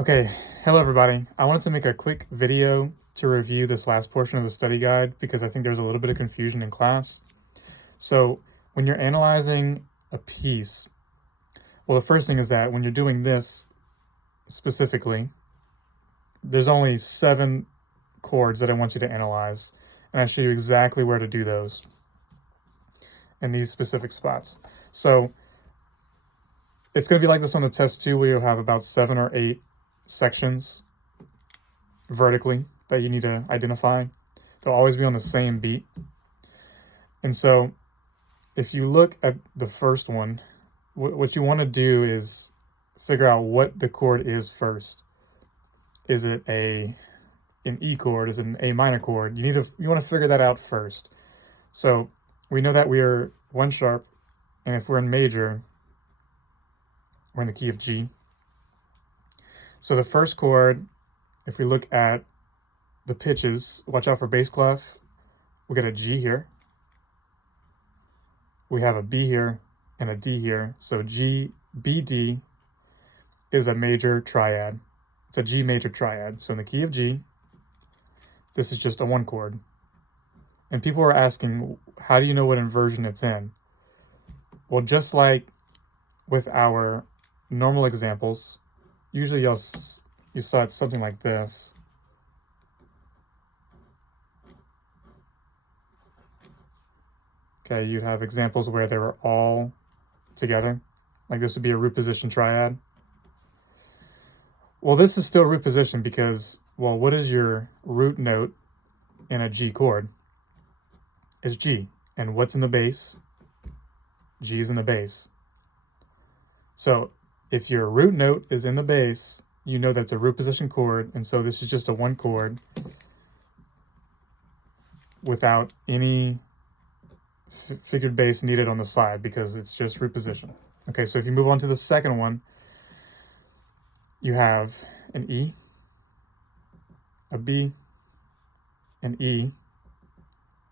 Okay, hello everybody. I wanted to make a quick video to review this last portion of the study guide because I think there's a little bit of confusion in class. So when you're analyzing a piece, well, the first thing is that when you're doing this specifically, there's only 7 chords that I want you to analyze, and I show you exactly where to do those in these specific spots. So it's going to be like this on the test too, where you'll have about 7 or 8 sections vertically that you need to identify. They'll always be on the same beat. And so if you look at the first one, what you want to do is figure out what the chord is first. Is it an E chord? Is it an A minor chord? You want to figure that out first. So we know that we are 1 sharp, and if we're in major, we're in the key of G. So the first chord, if we look at the pitches, watch out for bass clef. We got a G here. We have a B here and a D here. So G, B, D is a major triad. It's a G major triad. So in the key of G, this is just a 1 chord. And people are asking, how do you know what inversion it's in? Well, just like with our normal examples, usually you saw it something like this. Okay, you'd have examples where they were all together. Like this would be a root position triad. Well, this is still root position because, well, what is your root note in a G chord? It's G. And what's in the bass? G is in the bass. So if your root note is in the bass, you know that's a root position chord, and so this is just a 1 chord without any figured bass needed on the side because it's just root position. Okay, so if you move on to the second one, you have an E, a B, an E,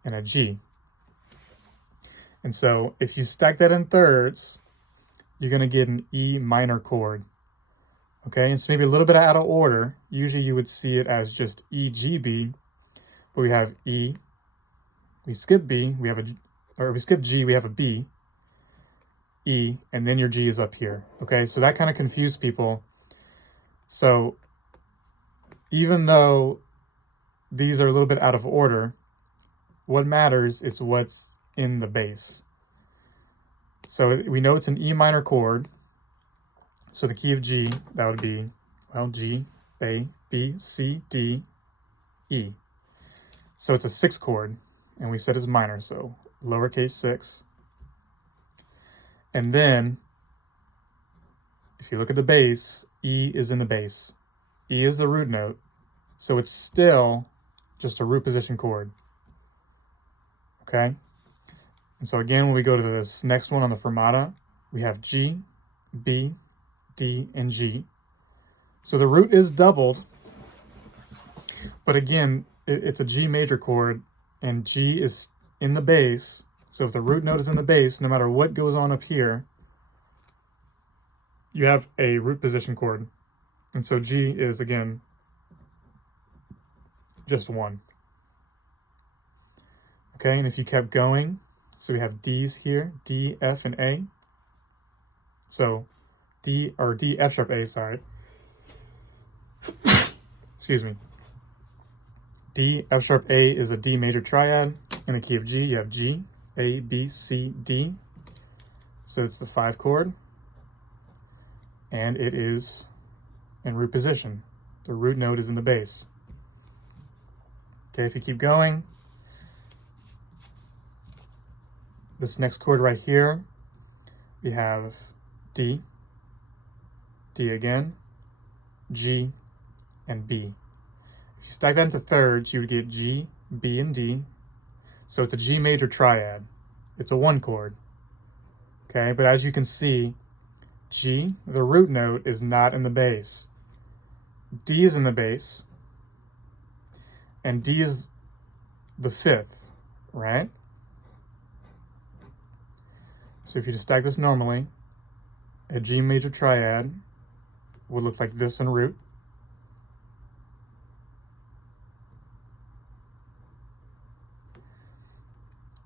and a G. And so if you stack that in thirds, you're going to get an E minor chord. Okay, and so maybe a little bit out of order. Usually you would see it as just E, G, B, but we have E, we skip B, we skip G, we have a B, E, and then your G is up here. Okay, so that kind of confused people. So even though these are a little bit out of order, what matters is what's in the bass. So we know it's an E minor chord. So the key of G, that would be, well, G, A, B, C, D, E. So it's a 6 chord, and we said it's minor, so lowercase 6. And then, if you look at the bass, E is in the bass. E is the root note, so it's still just a root position chord. Okay? And so again, when we go to this next one on the fermata, we have G, B, D, and G. So the root is doubled, but again, it's a G major chord, and G is in the bass. So if the root note is in the bass, no matter what goes on up here, you have a root position chord. And so G is, again, just 1. Okay, and if you kept going, so we have D's here, D, F, and A. So D, F sharp A, sorry. Excuse me. D, F sharp A is a D major triad. In the key of G, you have G, A, B, C, D. So it's the 5 chord. And it is in root position. The root note is in the bass. Okay, if you keep going, this next chord right here, we have D, D again, G, and B. If you stack that into thirds, you would get G, B, and D. So it's a G major triad. It's a 1 chord. Okay, but as you can see, G, the root note, is not in the bass. D is in the bass, and D is the 5th, right? So if you just stack this normally, a G major triad would look like this in root.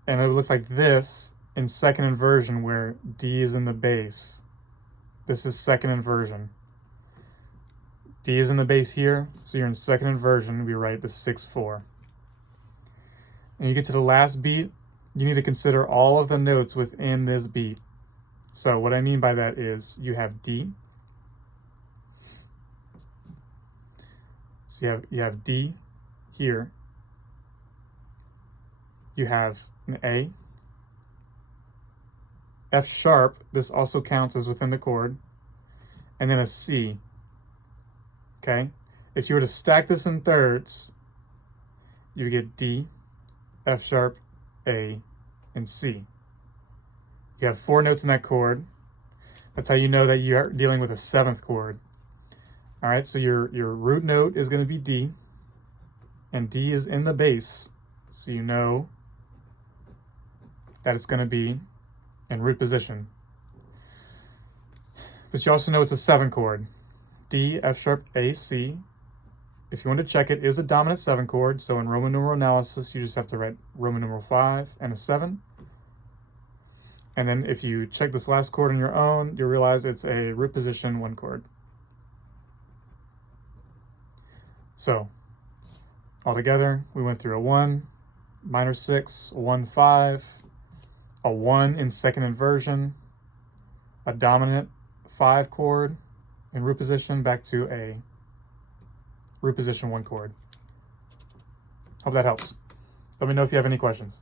And it would look like this in second inversion where D is in the bass. This is second inversion. D is in the bass here, so you're in second inversion. We write the 6/4. And you get to the last beat, you need to consider all of the notes within this beat. So what I mean by that is you have D. So you have D here. You have an A. F sharp, this also counts as within the chord. And then a C. Okay? If you were to stack this in thirds, you would get D, F sharp, A, and C. You have 4 notes in that chord. That's how you know that you're dealing with a 7th chord. All right, so your root note is going to be D, and D is in the bass, so you know that it's going to be in root position. But you also know it's a 7 chord. D, F sharp, A, C. If you want to check it, is a dominant 7 chord, so in Roman numeral analysis, you just have to write Roman numeral 5 and a 7. And then if you check this last chord on your own, you'll realize it's a root position 1 chord. So, altogether, we went through a 1, minor 6, 1, 5, a 1 in second inversion, a dominant 5 chord in root position, back to a root position 1 chord. Hope that helps. Let me know if you have any questions.